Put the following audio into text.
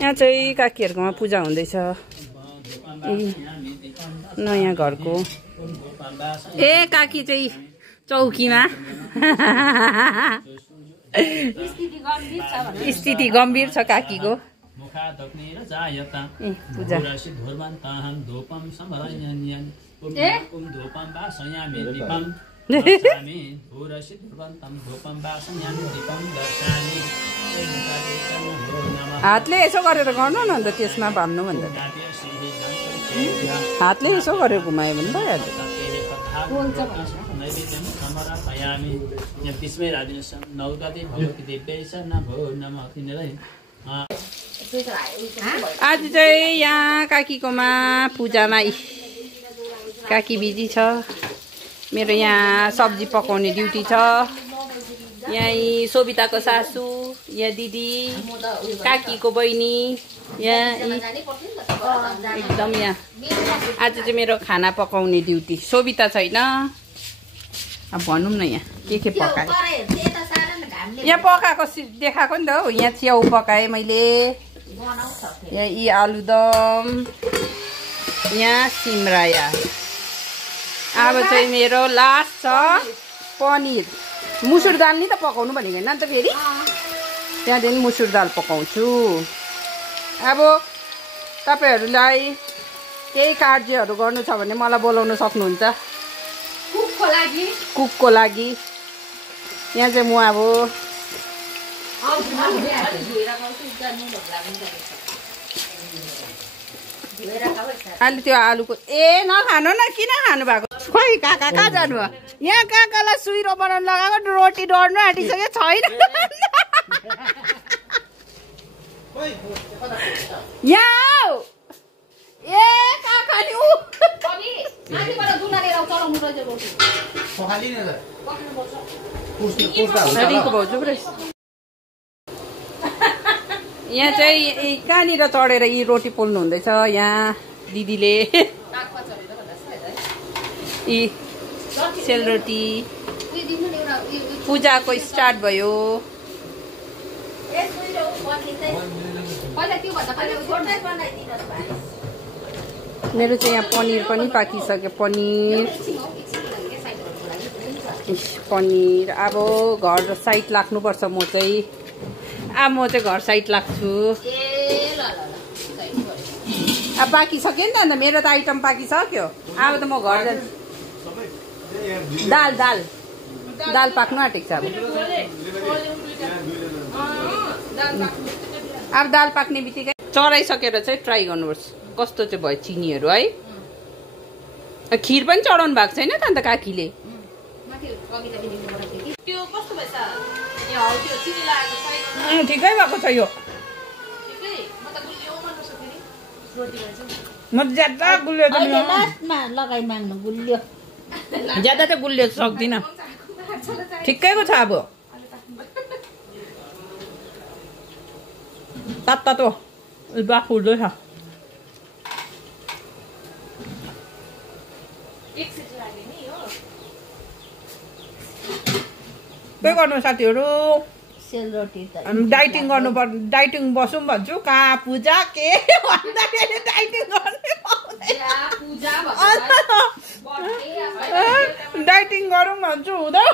यहाँ चाहिँ काकीहरुकोमा पूजा हुँदैछ। नयाँ घरको काकी चाहिँ चौकीमा स्थिति गम्भीर छ काकीको। पूजा हातले यसो गरेर गर्नु न अन्त त्यसमा भान्नु भन्दा हातले यसो गरेर घुमायो भने भइहाल्छ। आज चाहिँ यहाँ काकीकोमा पूजामा काकी बिजी छ। मेरो यहाँ सब्जी पकाउने ड्युटी छ। यहाँ सोभिताको सासू, यहाँ दिदी, काकीको बहिनी, यहाँ एकदम यहाँ आज चाहिँ मेरो खाना पकाउने ड्युटी। सोभिता छैन। अब भनौँ न यहाँ के पकाएँ। यहाँ पकाएको देखाएको नि त हो। यहाँ च्याउ पकाएँ मैले। यहाँ यी आलुदम, यहाँ सिमराया। अब चाहिँ मेरो लास्ट छ पनिर। मुसुर दाल नि त पकाउनु भनेको होइन नि त फेरि। त्यहाँदेखि मुसुर दाल पकाउँछु। अब तपाईहरूलाई केही कार्यहरू गर्नु छ भने मलाई बोलाउन सक्नुहुन्छ कुकको लागि। यहाँ चाहिँ म अब अहिले त्यो आलुको नखानु न, किन खानु भएको? खोइ काका कहाँ जानु भयो? यहाँ काकालाई सुइरो बनाउनु लगाएको रोटी डढ्नु आँटिसक्यो छैन। यहाँ काका नि यहाँ चाहिँ कहाँनिर चढेर यी रोटी पोल्नु हुँदैछ। यहाँ दिदीले यी सेलरोटी पूजाको स्टार्ट भयो। मेरो चाहिँ यहाँ पनिर पनि पाकिसक्यो। पनिर अब घर साइड लाग्नुपर्छ। म चाहिँ घर साइड लाग्छु। अब पाकिसक्यो नि त अन्त मेरो त आइटम पाकिसक्यो। अब त म घर जान्छु। दाल पाक्नु आँटेको छ। अब दाल पाक्ने बित्तिकै चढाइसकेर चाहिँ ट्राई गर्नुपर्छ कस्तो चाहिँ भयो चिनीहरू है। खिर पनि चढाउनु भएको छैन त अन्त काकीले। ठिकै भएको छ यो। म ज्यादा गुलियो ज्यादा त गुलियो सक्दिनँ। ठिकैको छ। अब तातो बाफ उठ्दैछ। के गर्नु साथीहरू? डाइटिङ गर्नु पर्छ। डाइटिङ बसौँ भन्छु। कहाँ पूजा के भन्दाखेरि डाइटिङ डाइटिङ गरौँ भन्छु हुँदैन।